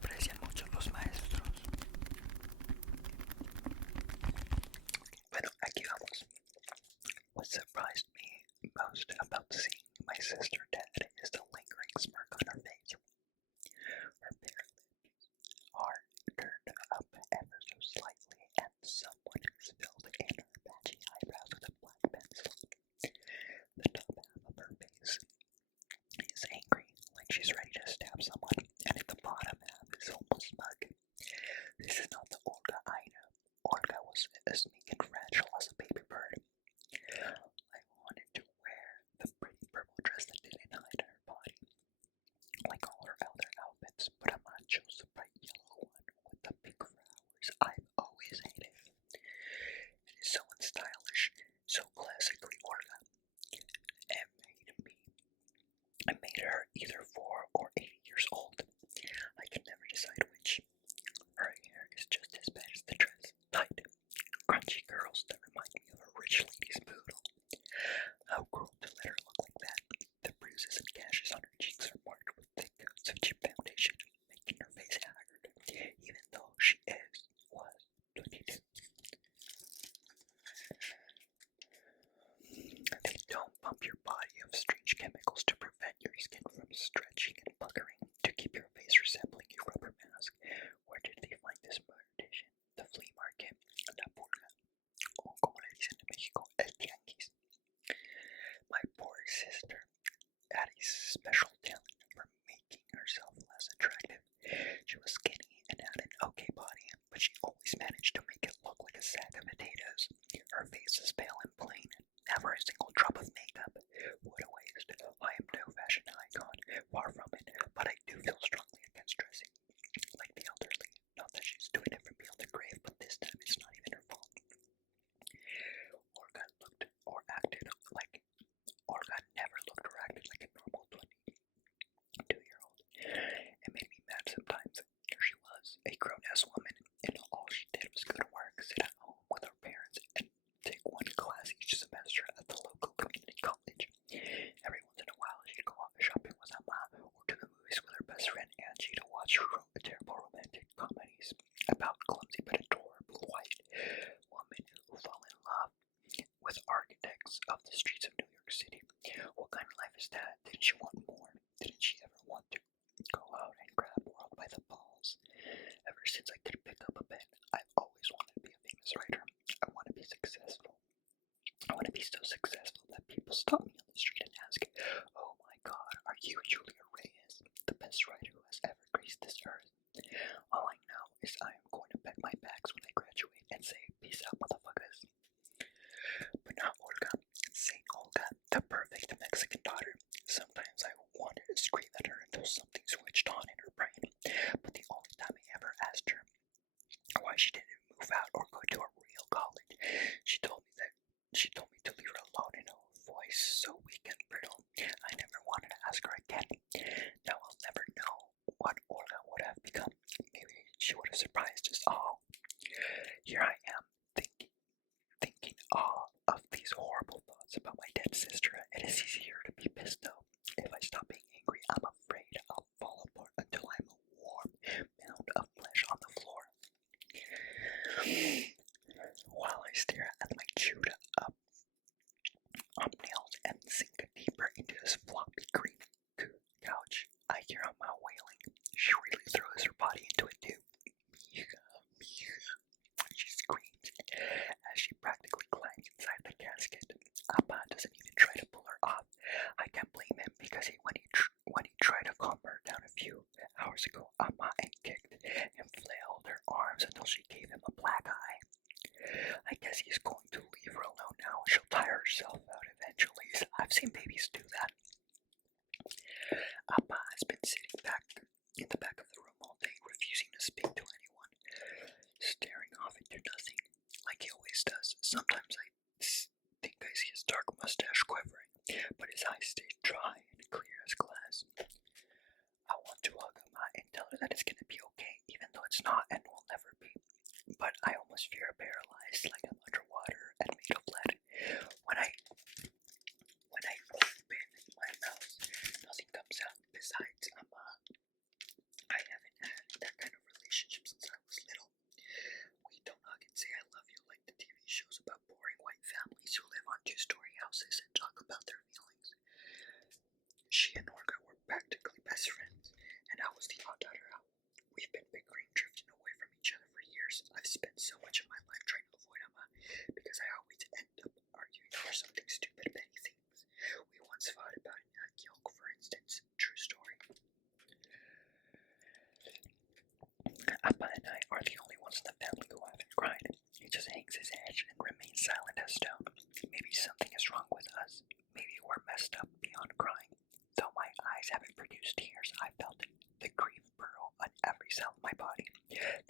aprecian mucho los maestros. Bueno, aquí vamos. What surprised me most about seeing my sister dead is the lingering smirk on her face. Her bare lips are turned up ever so slightly, and someone has filled in her patchy eyebrows with a black pencil. The top half of her face is angry, like she's ready to stab someone, and the bottom half is almost smug. This is not the Olga I know. Olga was as meek and fragile as a baby bird. I wanted to wear the pretty purple dress that didn't hide her body, like all her other outfits, but Amma chose the bright yellow one with the pink flowers I've always hated. It is so unstylish, so classically Olga. It made her either 4 or 8 years old. I can never decide which. Her hair is just as bad as the dress. Tight, crunchy curls that remind me of a rich lady's poodle. How cruel to let her look like that. The bruises and gashes on her cheeks are marked with thick coats of cheap foundation, making her face haggard, even though she was 22. They don't pump your body of strange chemicals to prevent your skin from stretching and puckering, to keep your face resembling a rubber mask. Where did they find this mortician? The flea market, la purga, o como le dicen en México, el tianguis. My poor sister had a special talent for making herself less attractive. She was skinny and had an okay body, but she always managed to make it look like a sack of potatoes. Her face is pale and plain, never a single drop of makeup. What a waste. I am no fashion icon, far from it, but I do feel strongly against dressing like the elderly. Not that she's doing it from beyond the grave, but this time it's not even her fault. Olga never looked or acted like a normal 22-year-old. It made me mad sometimes. Here she was, a grown-ass woman, and all she did was go to work, sit at home with her parents, and take one class each semester at the local community college. Every once in a while, she'd go off shopping with Amma or to the movies with her best friend Angie to watch terrible romantic comedies about clumsy but adorable white women who fall in love with architects of the streets of New York City. What kind of life is that? Didn't she want more? Didn't she ever want to go out and grab the world by the balls? Ever since I could pick up a pen, I've always wanted to be a famous writer. I want to be successful. I want to be so successful that people stop me on the street and ask, "Oh my God, are you Julia Reyes, the best writer who has ever graced this earth?" All I know is I am going to pack my bags when I graduate and say, "Peace out, motherfuckers." But not Olga, Saint Olga, the perfect Mexican daughter. Sometimes I wanted to scream at her until something switched on in her brain, but the only time I ever asked her why she didn't move out or go to a real college, she told me to leave her alone in a voice so weak and brittle. I never wanted to ask her again. Now I'll never know what Olga would have become. Maybe she would have surprised us all. Here I am, thinking all of these horrible thoughts about my dead sister. It is easier to be pissed though. If I stop being angry, I'm afraid I'll fall apart until I'm a warm mound of flesh on the floor. While I stare at my chewed up nails and sink deeper into this floppy green couch, I hear Amma wailing. She really throws her body into it too. She screams as she practically climbs inside the casket. Appa doesn't even try to pull her off. I can't blame him because when he tried to calm her down a few hours ago, Amma kicked and flailed her arms until she gave him a black eye. I guess he's going to leave her alone now. She'll tire herself out eventually. I've seen babies do that. Appa has been sitting back in the back of the room all day, refusing to speak to anyone, staring off into nothing, like he always does. Sometimes I think I see his dark mustache quivering, but his eyes stay dry and clear as glass. I want to hug Amma and tell her that it's gonna be okay, even though it's not and will never be. But I almost fear paralyzed, like I'm underwater and made of lead. When I open my mouth, nothing comes out besides Amma. I haven't had that agreeing, drifting away from each other for years. I've spent so much of my life trying to avoid Emma because I always end up arguing over something stupid, petty things. We once fought about an egg yolk, for instance. True story. Appa and I are the only ones in the family who haven't cried. He just hangs his head and remains silent as stone. Maybe something is wrong with us. Maybe we're messed up beyond crying. Though my eyes haven't produced tears, I felt the grief burrow on every cell of my body.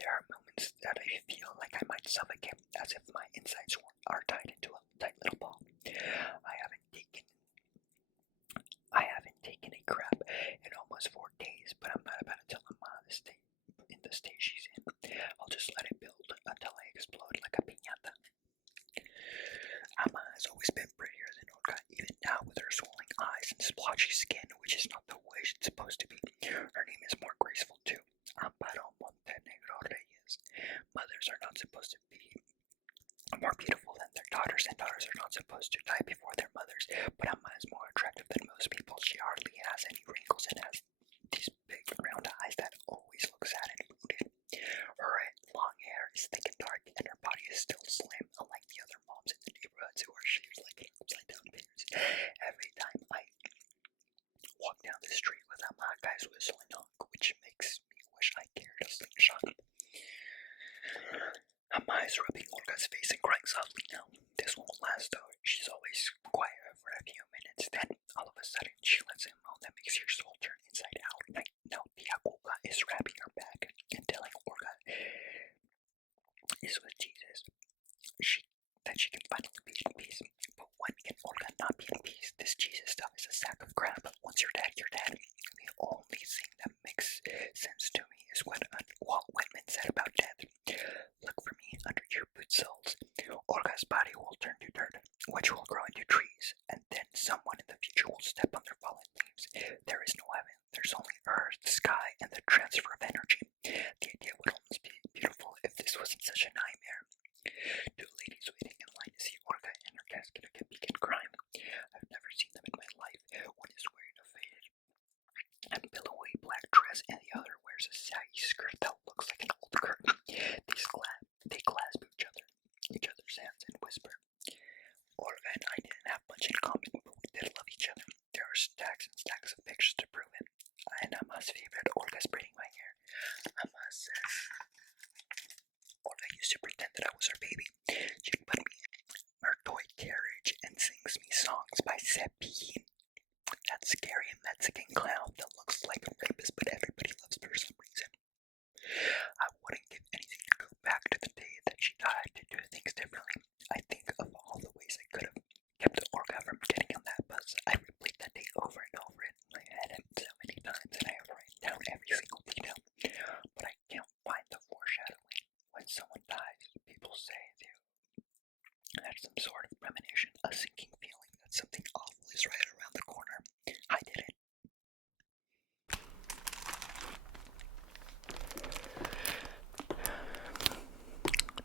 There are moments that I feel like I might suffocate, as if my insides are tied into a tight little ball. I haven't taken a crap in almost 4 days, but I'm not about to tell Mama in the state she's in. I'll just let it build until I explode like a piñata. Amma has always been prettier than Olga, even now with her swollen eyes and splotchy skin, which is not the way it's supposed to be. Her name is more graceful too, Amparo Montenegro Reyes. Mothers are not supposed to be more beautiful than their daughters, and daughters are not supposed to die before their mothers, but Amma is more attractive than most people. She hardly has any wrinkles and has these big round eyes that always look sad and wounded. Her long hair is thick and dark, and her body is still slim, unlike the other moms in the neighborhoods who are shaped like upside-down pears. Every time I walk down the street with Amma, guys whistle and honk, which makes me wish I carried a slingshot. Amma is rubbing Olga's face and crying softly now. This won't last though. She's always quiet for a few minutes, then all of a sudden she lets a moan that makes your soul turn inside out. Now Tia Olga is wrapping her back and telling Olga is with Jesus that she can finally be in peace. But when can Olga not be in peace? This Jesus stuff is a sack of crap. Once you're dead, you're dead. The only thing that makes sense to me is what Walt Whitman said about death. Look for me under your boot soles. Olga's body will turn to dirt, which will grow into trees, and then someone in the future will step on their fallen leaves. There is no heaven. There's only earth, sky, and the transfer of energy. The idea would almost be beautiful if this wasn't such a nightmare. 2 ladies waiting in line to see Olga in her casket begin crying. I've never seen them in my life. One is wearing a faded and billowy black dress, and the other wears a saggy skirt that looks like an old curtain. They clasp each other's hands, and whisper. Olga and I didn't have much in common, but we did love each other. There are stacks and stacks of pictures to prove it. And Amma's favorite, Olga's braiding my hair. Amma says Olga used to pretend that I was her baby. She'd put me in her toy carriage and sings me songs by Cepillín, that scary Mexican clown that looks like a rapist but everybody loves for some reason. I wouldn't give anything to go back to the day that she died to do things differently. I think of all the ways I could have kept Olga from getting on that bus. I replayed that day over and over in my head so many times, and I have written down every single detail. But I can't find the foreshadowing. When someone dies, people say they had some sort of premonition, a sinking feeling that something awful is right around the corner. I didn't.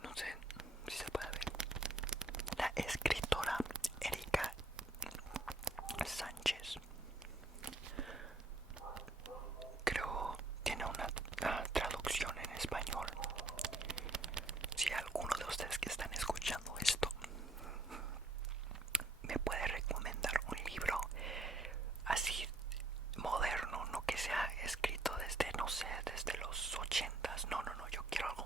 No sé si se puede ver. La escritora Erika Sánchez, creo, tiene una traducción en español. Si alguno de ustedes que están escuchando esto me puede recomendar un libro así moderno, no que sea escrito desde, no sé, desde los 80s. No, yo quiero algo